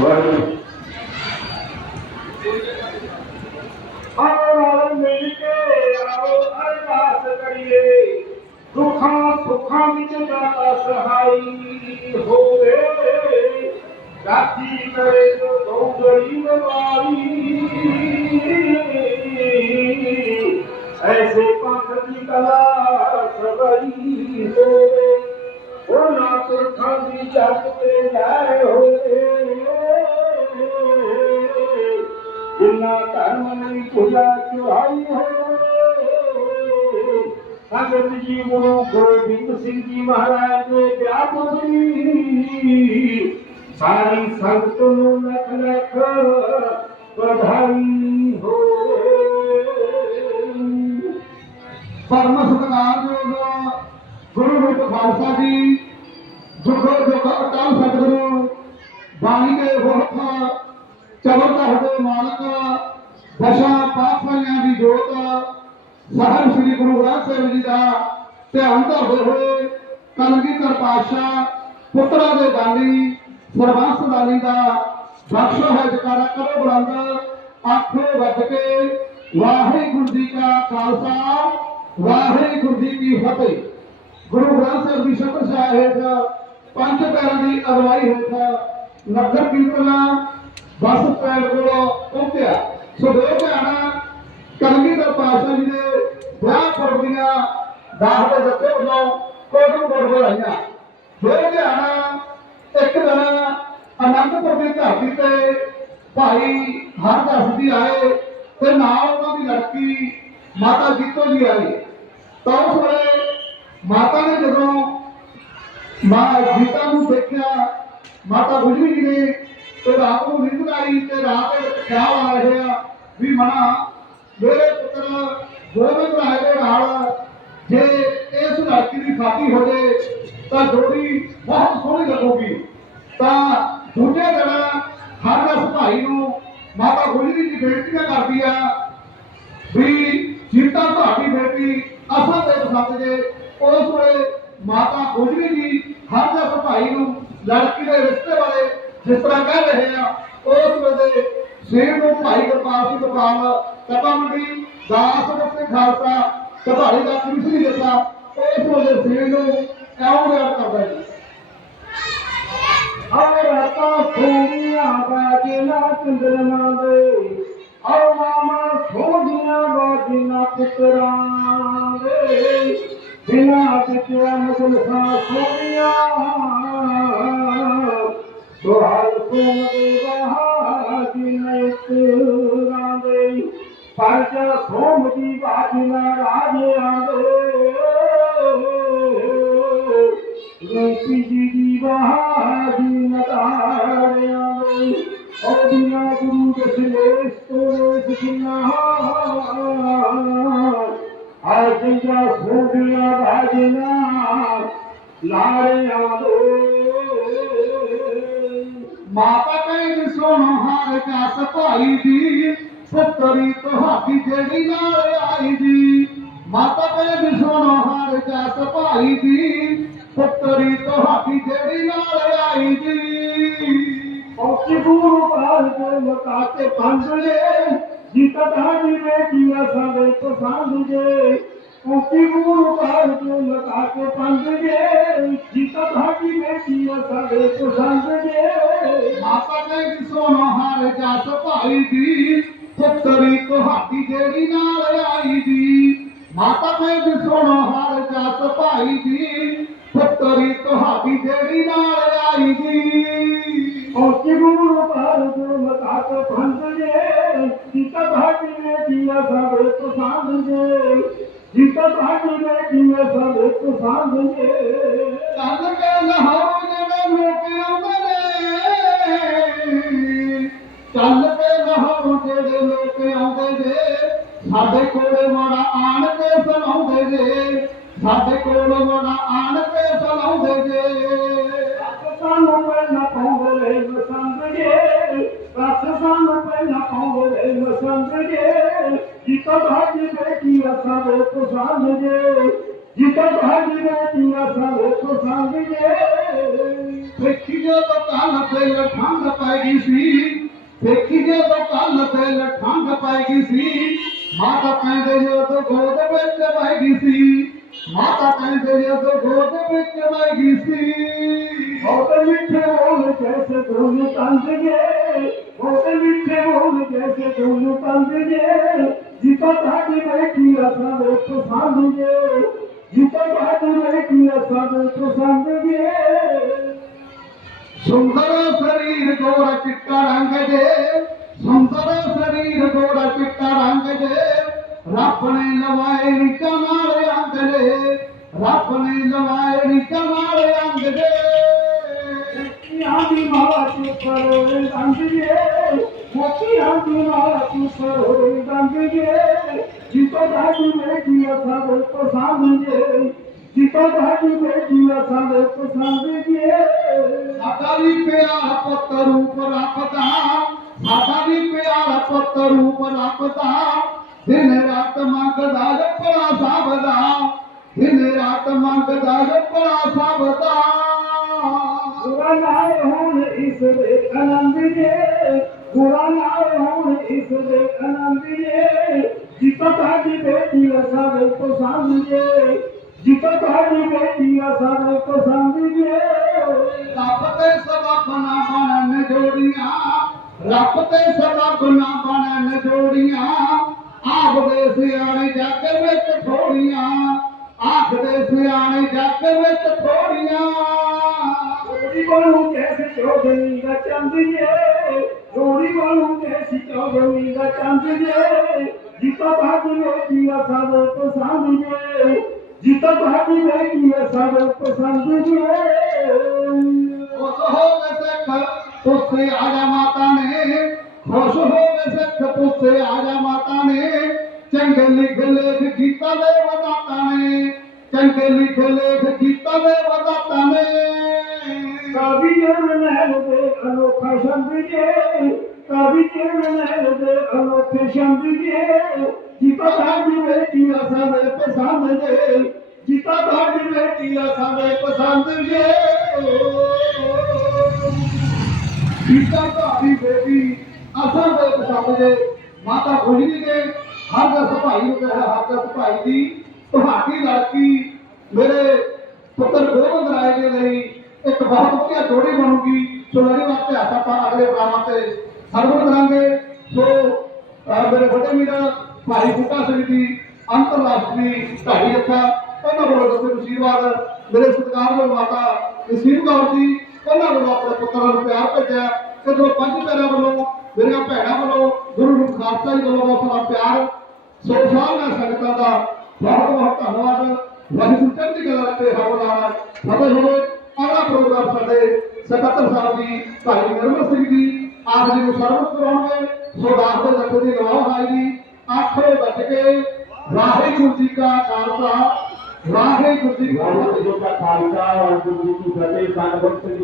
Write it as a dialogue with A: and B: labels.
A: ਵਾਹਿਗੁਰੂ
B: ਆਓ ਮਿਲ ਕੇ ਆਓ ਅਰਦਾਸ ਕਰੀਏ ਦੁੱਖਾਂ ਸੁੱਖਾਂ ਵਿੱਚ ਦਾਤਾ ਸਹਾਈ ਹੋਵੇ ਰਾਤੀ ਕਰੇ ਜੋ ਗੌਗੜੀ ਵਾਲੀ ਐਸੇ ਪੰਥ ਦੀ ਕਲਾ ਸਭਈ ਹੋਵੇ ਉਹ ਨਾ ਪੁਰਖਾਂ ਦੀ ਜੱਟ ਤੇ ਜਾਏ ਹੋਵੇ ਜਿਨਾ ਧਰਮ ਨਹੀਂ ਭੁਲਾ ਚੁਹਾਈ ਹੋ। ਸੰਗਤ ਜੀ ਗੁਰੂ ਗੋਬਿੰਦ ਸਿੰਘ ਜੀ ਮਹਾਰਾਜ ਨੇ ਵਿਆਪਤੀ ਸਾਰੀ ਸੰਗਤ ਨੂੰ ਲੱਖ ਲੱਖ ਵਧਾਈ ਹੋਵੇ
C: ਪਰਮ ਸਤਿਕਾਰਯੋਗ ਗੁਰੂ ਰੂਪ ਖਾਲਸਾ ਜੀ ਦਸ਼ਾ ਪਾਤਸ਼ਾਹੀਆਂ ਦੀ ਜੋਤ, ਸਾਹਿਬ ਸ੍ਰੀ ਗੁਰੂ ਗ੍ਰੰਥ ਸਾਹਿਬ ਜੀ ਦਾ ਧਿਆਨ ਧਰਦੇ ਹੋਏ ਕਲਗੀਧਰ ਪਾਤਸ਼ਾਹ ਪੁੱਤਰਾਂ ਦੇ ਗਾਂਧੀ ਸਰਬੰਸ ਦਾਨੀ ਦਾ ਬਖਸ਼ੋ ਹੈ, ਜਕਾਰਾ ਕਰੋ ਬੁਲੰਦ, ਆਖੋ ਵੱਜ ਕੇ ਵਾਹਿਗੁਰੂ ਜੀ ਕਾ ਖਾਲਸਾ, ਵਾਹਿਗੁਰੂ ਜੀ ਕੀ ਫਤਿਹ। ਗੁਰੂ ਗ੍ਰੰਥ ਸਾਹਿਬ ਦੀ ਸ਼ਬਦ ਹੇਠ ਪੰਜ ਪੈਰਾਂ ਦੀ ਅਗਵਾਈ ਹੇਠ ਨਗਰ ਕੀਰਤਨ ਬਸ ਪੈਰ ਕੋਲ ਪਹੁੰਚਿਆ। ਸੋ ਦੋ ਭੈਣਾਂ ਕਲਗੀਧਰ ਪਾਤਸ਼ਾਹ ਜੀ ਦੇ ਵਿਆਹ ਪੁਰਬ ਦੀਆਂ ਦਾਸ ਦੇ ਜੱਥੇ ਵੱਲੋਂ ਕੋਟਮ ਕੋਟ ਵਧਾਈਆਂ ਦੋ ਭੈਣਾਂ, ਇੱਕ ਦਿਨ ਅਨੰਦਪੁਰ ਦੀ ਧਰਤੀ ਤੇ ਭਾਈ ਹਰਦਾਸ ਜੀ ਆਏ ਤੇ ਨਾਲ ਉਹਨਾਂ ਦੀ ਲੜਕੀ ਮਾਤਾ ਜੀਤੋ ਜੀ ਆਈ ਤਾਂ ਉਸ ਵੇਲੇ ਮਾਤਾ ਨੇ ਜਦੋਂ ਮਾਂ ਜੀਤਾ ਨੂੰ ਦੇਖਿਆ, ਮਾਤਾ ਗੁਜਰੀ ਜੀ ਨੇ ਤੇ ਰਾਤ ਨੂੰ ਨੀਂਦ ਆਈ ਤੇ ਰਾਤ ਦੇ ਖਿਆਲ ਆ ਰਿਹਾ ਵੀ ਮਨਾ, ਮੇਰੇ ਪੁੱਤਰ ਗੋਬਿੰਦ ਰਾਏ ਦੇ ਨਾਲ ਜੇ ਇਸ ਲੜਕੀ ਦੀ ਖਾਤੀ ਹੋ ਜੇ, ਤਾਂ ਜੋੜੀ ਬਹੁਤ ਸੋਹਣੀ ਲੱਗੂਗੀ। ਤਾਂ ਦੂਜੇ ਦਿਨ ਹਰ ਰਸ ਭਾਈ ਨੂੰ ਮਾਤਾ ਗੁਜਰੀ ਜੀ ਬੇਨਤੀਆਂ ਕਰਦੀ ਆ ਵੀ ਜੀਤਾ ਤੁਹਾਡੀ ਬੇਟੀ ਅਸਲ ਦੇ ਪਸੰਦ ਜੇ, ਉਸ ਵੇਲੇ ਮਾਤਾ ਗੁਜਰੀ ਜੀ ਹਰ ਰਸ ਭਾਈ ਨੂੰ ਲੜਕੀ ਦੇ ਰਿਸ਼ਤੇ ਬਾਰੇ ਜਿਸ ਤਰ੍ਹਾਂ ਕਹਿ ਰਹੇ ਆ, ਉਸ ਵੇਲੇ ਸੇਰ ਨੂੰ ਭਾਈ ਗੁਰਪਾਲ ਸਿੰਘ ਗੋਪਾਲ ਤਪਾ ਮੰਡੀ ਦਾਸ ਰਸਤੇ ਖਾਲਸਾ ਕਢਾਲੀ ਦਾ ਕ੍ਰਿਸ਼ਨੀ ਜੱਸਾ ਉਸ ਵੇਲੇ ਸੇਰ ਨੂੰ ਐਉਂ ਯਾਦ ਕਰਦਾ ਜੀ।
B: ਔਰ ਤਾਂ ਸੋਨੀਆਂ ਬਾਜਨਾ ਚੰਦਰਮਾ ਦੇ ਔਰ ਮਾਮਾ ਸੋਨੀਆਂ ਬਾਜਨਾ ਪੁੱਤਰਾਂ ਦੇ। ਬਿਨਾ ਪਿਤਿਆ ਮੁਗਲ ਸੋਨੀਆਂ ਸੁਹਾਲ ਸੋਮ ਪਰਜ ਸੋਮ ਦੀ ਬਾਜਨਾ ਰਾਜਿਆਂ ਦੇ ਰੂਪੀ ਜੀ ਦੀ ਬਹਾਦੀ ਨਤਾਰਿਆਂ ਉਹ ਬਿਨਾ ਗੁਰੂ ਦਸਲੇਸ ਤੋਂ ਸਿਨਾ ਅੱਜ ਜਾ ਸੋਧਿਆ ਭਾਜਨਾ ਲਾਰਿਆਂ ਦੇ।
C: ਮਾਤਾ ਕਹਿੰਦੀ ਸੋਹਣਾ ਹਾਰ ਕਾ ਭਾਈ ਦੀ। ਪੁੱਤਰੀ ਤੁਹਾਡੀ ਜਿਹੜੀ ਨਾਲ ਆਈ ਦੀ। ਮਾਤਾ ਕਹਿੰਦੀ ਸੋਹਣਾ ਹਾਰ ਕਾ ਭਾਈ ਦੀ। ਪੁੱਤਰੀ ਤੁਹਾਡੀ ਜਿਹੜੀ ਨਾਲ ਆਈ ਦੀ।
B: ਔਕੀ ਗੁਰੂ ਪਾਲ ਦੇ ਮਕਾਤੇ ਪੰਜਲੇ ਜੀਤਾ ਢਾਡੀ ਬੇਟੀਆਂ ਸਾਡੇ ਪਸੰਦ ਜੇ। ਔਕੀ ਗੁਰੂ ਪਾਲ ਦੇ ਮਕਾਤੇ ਪੰਜਲੇ ਜੀਤਾ ਢਾਡੀ ਬੇਟੀਆਂ ਸਾਡੇ ਪਸੰਦ ਜੇ।
C: ਮਾਤਾ ਕਹਿੰਦੀ ਸੋਹਣਾ ਹਾਰ ਕਾ ਭਾਈ ਦੀ। ਪੁੱਤਰੀ ਤੁਹਾਡੀ ਜਿਹੜੀ ਨਾਲ ਆਈ ਦੀ ਮਾਤਾ ਕਹਿੰਦੀ ਸੋਹਣਾ ਹਾਰ ਕਾ ਭਾਈ ਦੀ ਪੁੱਤਰੀ ਤੁਹਾਡੀ ਜਿਹੜੀ ਨਾਲ ਆਈ ਦੀ
B: ਔਕੀ ਗੁਰੂ ਪਾਲ ਦੇ ਮਕਾਤੇ ਪੰਜਲੇ ਜੀਤਾ ਢਾਡੀ ਬੇਟੀਆਂ ਸਾਡੇ ਪਸੰਦ ਜੇ ਜੀਤਾ ਢਾਡੀ ਬੇਟੀਆਂ ਸਾਡੇ ਪਸੰਦ ਜੇ
C: ਚੱਲ ਕੇ ਲਾਹੌਰ ਜਿਹੜੇ ਲੋਕ ਆਉਂਦੇ ਨੇ ਚੱਲ ਕੇ ਲਾਹੌਰ ਜਿਹੜੇ ਲੋਕ ਆਉਂਦੇ ਨੇ। ਸਾਡੇ ਕੋਲ ਮਾੜਾ ਆਣ ਕੇ ਸੁਣਾਉਂਦੇ ਨੇ। ਸਾਡੇ ਕੋਲ ਮਾੜਾ ਆਣ ਕੇ ਸੁਣਾਉਂਦੇ ਨੇ।
B: ਸਾਨੂੰ ਪਹਿਲਾਂ ਪਾਉਂਦੇ ਮਸੰਦ ਜੇ। ਰੱਖ ਸਾਨੂੰ ਪਹਿਲਾਂ ਪਾਉਂਦੇ ਮਸੰਦ ਜੇ। ਜੀਤਾ ਭਾਜੀ ਬੇਟੀ ਅਸਾਂ ਦੇ ਪਸੰਦ ਜੇ। ਜੀਤਾ ਭਾਜੀ ਬੇਟੀ ਅਸਾਂ ਦੇ ਪਸੰਦ ਜੇ।
C: ਵੇਖੀ ਜੋ ਤਾਂ ਕੱਲ ਤੇ ਠੰਡ ਪੈ ਪਾਏਗੀ ਸੀ। ਦੇਖੀ ਜਦੋਂ ਕੱਲ ਤੇ ਠੰਡ ਪਾਏਗੀ ਸੀ ਮਾਤਾ ਕਹਿੰਦੇ ਜਦੋਂ ਗੋਦ ਵਿੱਚ ਪਾਏਗੀ ਸੀ ਮਾਤਾ ਕਹਿੰਦੇ ਜਦੋਂ ਗੋਦ ਵਿੱਚ ਪਾਏਗੀ ਸੀ
B: ਬਹੁਤ ਮਿੱਠੇ ਬੋਲ ਜੈਸੇ ਧੁਨ ਤੰਦ ਜੇ ਬਹੁਤ ਮਿੱਠੇ ਬੋਲ ਜੈਸੇ ਧੁਨ ਤੰਦ ਜੇ ਜਿੱਤੋਂ ਤੁਹਾਡੀ ਬੈਠੀ ਅਸਾਂ ਦੇ ਪਸੰਦ ਜੇ
C: ਰੱਬ ਨੇ ਨਾਲ ਅੰਗ ਦੇ ਰੱਬ ਨੇ ਲਵਾਏ ਰਿਕਾ ਨਾਲ ਅੰਗ ਦੇ
B: ਮੋਤੀਆਂ ਦੀ ਮਾਲਾ ਚ ਪਰੋਏ ਰੰਗ ਜੇ ਮੋਤੀਆਂ ਦੀ ਮਾਲਾ ਚ ਪਰੋਏ ਰੰਗ ਜੇ ਜਿੱਤੋਂ ਤੁਹਾਡੀ ਬੈਠੀ ਅਸਾਂ ਦੇ ਪਸੰਦ ਜਿੱਤੋਂ ਤੁਹਾਡੀ ਬੈਠੀ ਅਸਾਂ ਦੇ ਪਸੰਦ
C: ਸਾਡਾ ਵੀ ਪਿਆਰਾ ਪੁੱਤ ਰੂਪ ਰੱਬ ਦਾ ਸਾਡਾ ਵੀ ਪਿਆਰਾ ਪੁੱਤ ਰੂਪ ਰੱਬ ਦਾ ਦਿਨ ਰਾਤ ਮੰਗਦਾ ਜਪੜਾ ਸਭ ਦਾ ਦਿਨ ਰਾਤ ਮੰਗਦਾ ਜਪੜਾ ਸਭ ਦਾ
B: ਗੁਰਾ ਨਾਲ ਹੁਣ ਇਸ ਦੇ ਆਨੰਦ ਜੇ ਗੁਰਾ ਨਾਲ ਹੁਣ ਇਸ ਦੇ ਆਨੰਦ ਜੇ ਜਿੱਤੋਂ ਤੁਹਾਡੀ ਬੇਟੀ ਦੇ ਪਸੰਦ ਜੇ ਜਿੱਤੋਂ ਤੁਹਾਡੀ ਬੇਟੀ ਦੇ ਪਸੰਦ ਜੇ
C: ਰੱਬ ਤੇ ਸਬਬ ਨਾ ਬਣਨ ਜੋੜੀਆਂ ਰੱਬ ਤੇ ਸਬਬ ਨਾ ਬਣਨ ਜੋੜੀਆਂ। ਆਖਦੇ ਸਿਆਣੇ ਜੱਗ ਵਿੱਚ ਥੋੜੀਆਂ ਆਖਦੇ ਸਿਆਣੇ ਜੱਗ ਵਿੱਚ ਥੋੜੀਆਂ।
B: ਜੋੜੀ ਬਣੂ ਜੈਸੇ ਚੌਧਰੀ ਦਾ ਚੰਦ ਜੇ? ਜੋੜੀ ਬਣੂ ਜੈਸੀ ਚੌਧਰੀ ਦਾ ਚੰਦ ਜੇ? ਜਿੱਤੋਂ ਤੁਹਾਡੀ ਬੇਟੀ ਅਸਾਂ ਦੇ ਪਸੰਦ ਜੇ। ਜਿੱਤੋਂ ਤੁਹਾਡੀ ਬੇਟੀ ਅਸਾਂ ਦੇ ਪਸੰਦ ਜੇ।
C: ਖੁਸ਼ ਹੋਵੇ ਸਿੱਖ ਪੁੱਛੇ ਆਜਾ ਮਾਤਾ ਨੇ। ਖੁਸ਼ ਹੋਵੇ ਚੰਗੇ ਲਿਖ ਲੇਖ ਗੀਤਾ ਦੇ ਵਦਾਤਾ ਨੇ
B: ਕਵੀ ਜਰਨੈਲ ਦੇ ਅਨੋਖਾ ਸ਼ਬਦ ਜੇ, ਕਵੀ ਜਰਨੈਲ ਦੇ ਅਨੋਖੇ ਸ਼ਬਦ ਜੇ। ਜਿੱਤੋਂ ਤੁਹਾਡੀ ਬੇਟੀ ਅਸਾਂ ਪਸੰਦ ਜੇ, ਜਿੱਤੋਂ ਤੁਹਾਡੀ ਬੇਟੀ ਅਸਾਂ ਪਸੰਦ ਜੇ।
C: ਗੀਤਾ ਤੁਹਾਡੀ ਬੇਟੀ ਅਸਾਂ ਦੇ ਪਸੰਦ ਦੇ ਮਾਤਾ ਖੁਸ਼ੀ ਦੇ ਹਰ ਦਸ ਭਾਈ ਨੂੰ ਕਹਿਆ ਹਰ ਦਸ ਭਾਈ ਦੀ ਤੁਹਾਡੀ ਲੜਕੀ ਮੇਰੇ ਪੁੱਤਰ ਗੋਬਿੰਦ ਰਾਏ ਦੇ ਲਈ ਇੱਕ ਬਹੁਤ ਵਧੀਆ ਜੋੜੀ ਬਣੂਗੀ ਸੋ ਮੇਰੇ ਵਾਸਤੇ ਹੱਥ ਆਪਾਂ ਅਗਲੇ ਪ੍ਰੋਗਰਾਮਾਂ ਤੇ ਸਰਵਣ ਕਰਾਂਗੇ। ਸੋ ਮੇਰੇ ਵੱਡੇ ਵੀਰ, ਭਾਈ ਬੂਟਾ ਸਿੰਘ ਜੀ, ਅੰਤਰਰਾਸ਼ਟਰੀ ਢਾਈ ਰੱਖਾ ਉਹਨਾਂ ਵੱਲੋਂ ਦੱਸੇ ਅਸ਼ੀਰਵਾਦ। ਮੇਰੇ ਸਤਿਕਾਰਯੋਗ ਮਾਤਾ ਨਸੀਬ ਕੌਰ ਜੀ, ਉਹਨਾਂ ਵੱਲੋਂ ਆਪਣੇ ਪੁੱਤਰਾਂ ਨੂੰ ਪਿਆਰ ਭੇਜਿਆ। ਤੇ ਜੋ ਪੰਜ ਪਿਆਰਿਆਂ ਵੱਲੋਂ, ਮੇਰੀਆਂ ਭੈਣਾਂ ਵੱਲੋਂ, ਗੁਰੂ ਨੂੰ ਖਾਲਸਾ ਜੀ ਵੱਲੋਂ ਬਹੁਤ ਸਾਰਾ ਪਿਆਰ, ਸੋ ਸਾਰੀਆਂ ਸੰਗਤਾਂ ਦਾ ਬਹੁਤ ਬਹੁਤ ਧੰਨਵਾਦ। ਵਾਹਿਗੁਰੂ ਚੜ੍ਹਦੀ ਕਲਾ ਰੱਖੇ ਹਵਲਾਰ ਫਤਿਹ ਹੋਵੇ ਅਗਲਾ ਪ੍ਰੋਗਰਾਮ ਸਾਡੇ ਸਕੱਤਰ ਸਾਹਿਬ ਜੀ, ਭਾਈ ਨਿਰਮਲ ਸਿੰਘ ਜੀ, ਆਪ ਜੀ ਨੂੰ ਸਰਵਤ ਕਰਾਉਣਗੇ। ਸੋ ਦੇ ਲੱਖ ਦੀ ਗਵਾਹ ਆਏਗੀ ਆਖੋ ਬੱਜ ਕੇ ਵਾਹਿਗੁਰੂ ਜੀ ਕਾ ਖਾਲਸਾ, ਵਾਹਿਗੁਰੂ ਜੀ
B: ਵਾਹਿਗੁਰੂ ਜੀ ਕਾ ਖਾਲਸਾ, ਵਾਹਿਗੁਰੂ ਜੀ ਕੀ ਫਤਿਹ ਸੰਗਤ